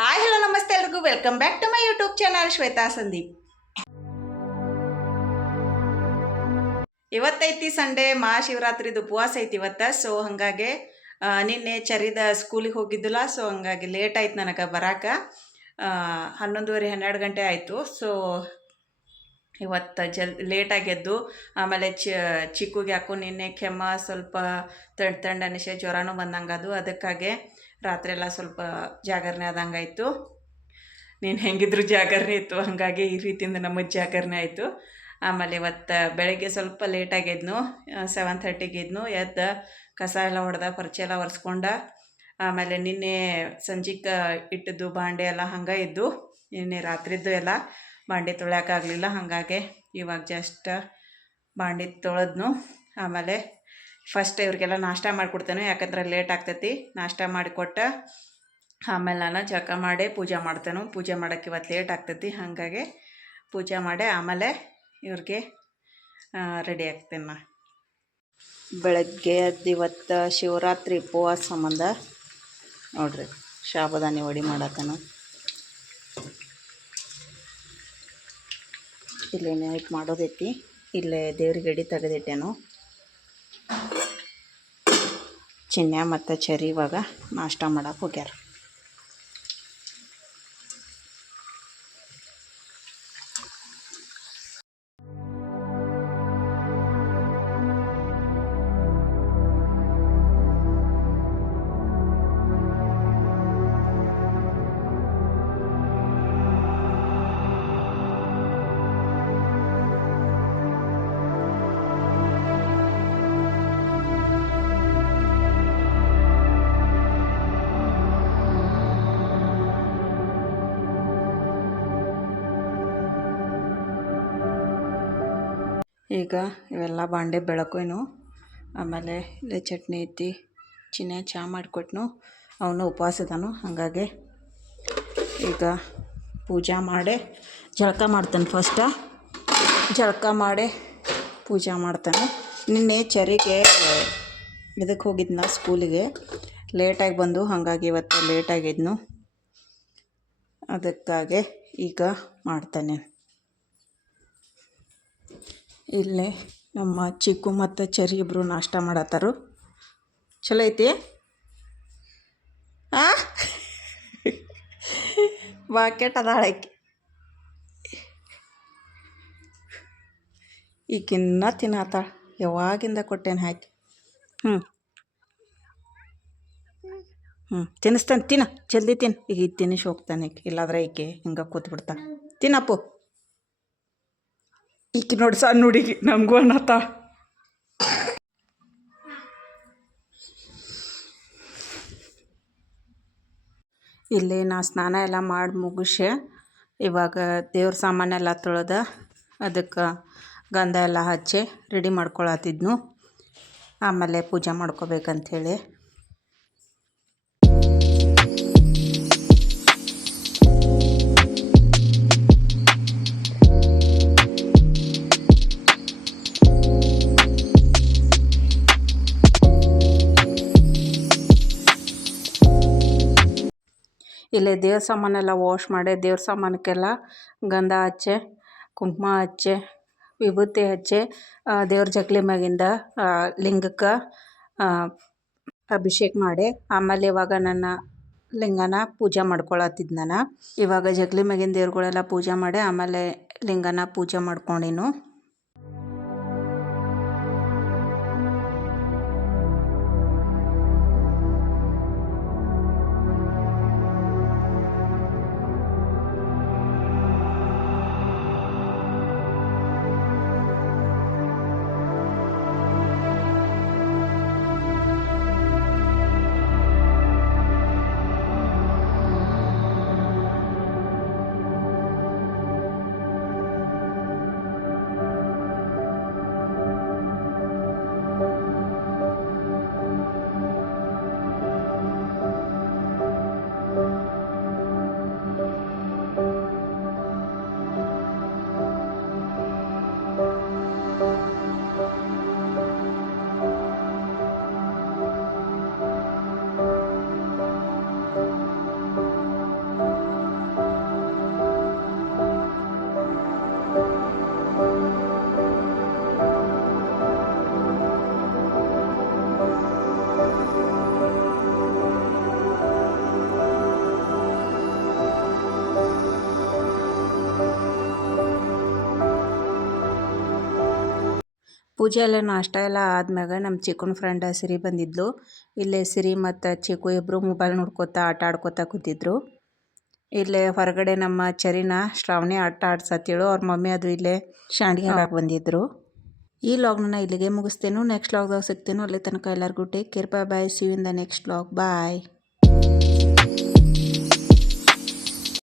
Hi hello ನಮಸ್ತೆ ಎಲ್ರಿಗೂ welcome back to my YouTube channel Shweta Sandeep. ಇವತ್ತೈತಿ ಸಂಡೇ, ಮಹಾಶಿವರಾತ್ರಿದು ಉಪವಾಸ ಐತಿ ಇವತ್ತು. ಸೊ ಹಾಗಾಗಿ ನಿನ್ನೆ ಚರಿದ ಸ್ಕೂಲಿಗೆ ಹೋಗಿದ್ದಿಲ್ಲ. ಸೊ ಹಂಗಾಗಿ ಲೇಟ್ ಆಯ್ತು ನನಗೆ ಬರಾಕ. 11:30 12 ಗಂಟೆ ಆಯಿತು. ಸೊ ಇವತ್ತು ಲೇಟಾಗಿ ಎದ್ದು ಆಮೇಲೆ ಚಿಕ್ಕುಗೆ ಯಾಕೋ ನಿನ್ನೆ ಕೆಮ್ಮ ಸ್ವಲ್ಪ ತಣ್ಣ ಅನಿಸೆ ಜ್ವರನೂ ಬಂದಂಗೆ ಅದು. ಅದಕ್ಕಾಗಿ ರಾತ್ರಿ ಎಲ್ಲ ಸ್ವಲ್ಪ ಜಾಗರಣೆ ಆದಂಗಾಯಿತು. ನೀನು ಹೆಂಗಿದ್ರು ಜಾಗರಣೆ ಇತ್ತು, ಹಾಗಾಗಿ ಈ ರೀತಿಯಿಂದ ನಮ್ಮ ಜಾಗರಣೆ ಆಯಿತು. ಆಮೇಲೆ ಇವತ್ತು ಬೆಳಗ್ಗೆ ಸ್ವಲ್ಪ ಲೇಟಾಗಿ ಎದ್ನು, 7:30ಗೆ ಎದ್ನು. ಎದ್ದು ಕಸ ಎಲ್ಲ ಹೊಡೆದ, ಪರಿಚಯ ಎಲ್ಲ ಒರೆಸ್ಕೊಂಡ. ಆಮೇಲೆ ನಿನ್ನೆ ಸಂಜೆಗೆ ಇಟ್ಟಿದ್ದು ಬಾಂಡೆ ಎಲ್ಲ ಹಂಗೆ ಇದ್ದು. ನಿನ್ನೆ ರಾತ್ರಿದ್ದು ಎಲ್ಲ ಬಾಂಡೆ ತೊಳ್ಯೋಕ್ಕಾಗಲಿಲ್ಲ, ಹಾಗಾಗಿ ಇವಾಗ ಜಸ್ಟ್ ಬಾಂಡೆ ತೊಳೆದ್ನು. ಆಮೇಲೆ ಫಸ್ಟ್ ಇವ್ರಿಗೆಲ್ಲ ನಾಷ್ಟ ಮಾಡಿಕೊಡ್ತೇನೆ, ಯಾಕಂದ್ರೆ ಲೇಟ್ ಆಗ್ತೈತಿ. ನಾಷ್ಟ ಮಾಡಿಕೊಟ್ಟು ಆಮೇಲೆ ನಾನು ಜಳಕ ಮಾಡಿ ಪೂಜೆ ಮಾಡ್ತೇನೆ. ಪೂಜೆ ಮಾಡೋಕ್ಕೆ ಇವತ್ತು ಲೇಟ್ ಆಗ್ತೈತಿ, ಹಾಗಾಗಿ ಪೂಜೆ ಮಾಡಿ ಆಮೇಲೆ ಇವ್ರಿಗೆ ರೆಡಿ ಆಗ್ತೇನೆ. ನಾ ಬೆಳಗ್ಗೆ ಎದ್ದು ಇವತ್ತು ಶಿವರಾತ್ರಿ ಉಪವಾಸ ಸಂಬಂಧ ನೋಡ್ರಿ ಸಾಬುದಾನಿ ವಡೆ ಮಾಡತ್ತೇನೆ. ಇಲ್ಲೇ ನೈಟ್ ಮಾಡೋದೈತಿ. ಇಲ್ಲೇ ದೇವ್ರಿಗೆ ಎಡೆ ತೆಗೆದಿಟ್ಟೇನು. ಚಿನ್ಯ ಮತ್ತು ಚರಿ ಇವಾಗ ನಾಷ್ಟ ಮಾಡಕ್ಕೆ ಹೋಗ್ಯಾರ. ಈಗ ಇವೆಲ್ಲ ಬಾಂಡೆ ಬೆಳಕೇನು. ಆಮೇಲೆ ಇಲ್ಲೇ ಚಟ್ನಿ ಐತಿ. ಚಿನ್ನ ಚಹಾ ಮಾಡಿಕೊಟ್ನು, ಅವನು ಉಪವಾಸ ಇದ್ದಾನು. ಹಾಗಾಗಿ ಈಗ ಪೂಜೆ ಮಾಡಿ ಜಳಕ ಮಾಡ್ತಾನೆ. ಫಸ್ಟ ಜಳಕ ಮಾಡಿ ಪೂಜೆ ಮಾಡ್ತಾನೆ. ನಿನ್ನೆ ಚರಿಗೆ ಇದಕ್ಕೆ ಹೋಗಿದ್ನ ಸ್ಕೂಲಿಗೆ, ಲೇಟಾಗಿ ಬಂದು, ಹಾಗಾಗಿ ಇವತ್ತು ಲೇಟಾಗಿದ್ನು. ಅದಕ್ಕಾಗಿ ಈಗ ಮಾಡ್ತಾನೆ. ಇಲ್ಲೇ ನಮ್ಮ ಚಿಕ್ಕು ಮತ್ತು ಚರಿ ಇಬ್ಬರು ನಾಷ್ಟ ಮಾಡತ್ತಾರು. ಚಲೋ ಐತಿ. ಬಾಕೆಟ್ ಅದಾಳಕ್ಕೆ ಈಗಿನ್ನ ತಿನ್ನತ್ತಾಳ. ಯಾವಾಗಿಂದ ಕೊಟ್ಟೇನು ಹಾಕಿ. ತಿನ್ನಿಸ್ತಾನೆ. ತಿನ್ನ ಜಲ್ದಿ ತಿನ್ನು. ಈಗ ತಿನ್ನಿಸಿ ಹೋಗ್ತಾನೆ. ಇಲ್ಲಾದ್ರೆ ಈಕೆ ಹಿಂಗೆ ಕೂತ್ಬಿಡ್ತಾ. ತಿನ್ನಪ್ಪು. ಈಕೆ ನೋಡಿ ಸಣ್ಣ ಹುಡುಗಿ ನಮಗೂ ಅನ್ನತ್ತ. ಇಲ್ಲಿ ನಾ ಸ್ನಾನ ಎಲ್ಲ ಮಾಡಿ ಮುಗಿಸಿ ಇವಾಗ ದೇವ್ರ ಸಾಮಾನೆಲ್ಲ ತೊಳೆದ ಅದಕ್ಕೆ ಗಂಧ ಎಲ್ಲ ಹಚ್ಚಿ ರೆಡಿ ಮಾಡ್ಕೊಳತ್ತಿದ್ನು. ಆಮೇಲೆ ಪೂಜೆ ಮಾಡ್ಕೋಬೇಕಂಥೇಳಿ ಇಲ್ಲೇ ದೇವ್ರ ಸಾಮಾನೆಲ್ಲ ವಾಶ್ ಮಾಡಿ ದೇವ್ರ ಸಾಮಾನಕ್ಕೆಲ್ಲ ಗಂಧ ಹಚ್ಚಿ ಕುಂಕುಮ ಹಚ್ಚಿ ವಿಭೂತಿ ಹಚ್ಚಿ ದೇವ್ರ ಜಗ್ಲಿ ಮ್ಯಾಗಿಂದ ಲಿಂಗಕ್ಕೆ ಅಭಿಷೇಕ ಮಾಡಿ ಆಮೇಲೆ ಇವಾಗ ನನ್ನ ಲಿಂಗನ ಪೂಜೆ ಮಾಡ್ಕೊಳತ್ತಿದ್ದು. ನಾನು ಇವಾಗ ಜಗ್ಲಿ ಮ್ಯಾಗಿನ ದೇವ್ರುಗಳೆಲ್ಲ ಪೂಜೆ ಮಾಡಿ ಆಮೇಲೆ ಲಿಂಗನ ಪೂಜೆ ಮಾಡ್ಕೊಂಡಿನು. ಪೂಜೆ ಎಲ್ಲ ನಾಷ್ಟ ಎಲ್ಲ ಆದ್ಮ್ಯಾಗ ನಮ್ಮ ಚಿಕ್ಕನ ಫ್ರೆಂಡ್ ಸಿರಿ ಬಂದಿದ್ಲು. ಇಲ್ಲೇ ಸಿರಿ ಮತ್ತು ಚಿಕ್ಕು ಇಬ್ಬರು ಮೊಬೈಲ್ ನೋಡ್ಕೋತಾ ಆಟ ಆಡ್ಕೋತಾ ಕೂತಿದ್ರು. ಇಲ್ಲೇ ಹೊರಗಡೆ ನಮ್ಮ ಚರಿನ ಶ್ರಾವಣಿ ಆಟ ಆಡ್ಸತ್ತೇಳು ಅವ್ರ ಮಮ್ಮಿ ಅದು ಇಲ್ಲೇ ಶಾಂಡ್ಗೆ ಹಾಕಿ ಬಂದಿದ್ರು. ಈ ಲಾಗ್ನ ಇಲ್ಲಿಗೆ ಮುಗಿಸ್ತೇನು. ನೆಕ್ಸ್ಟ್ ಲಾಗ್ದಾಗ ಸಿಗ್ತೇನು. ಅಲ್ಲಿ ತನಕ ಎಲ್ಲರಿಗೂ take care. Bye. See you in the next log. Bye.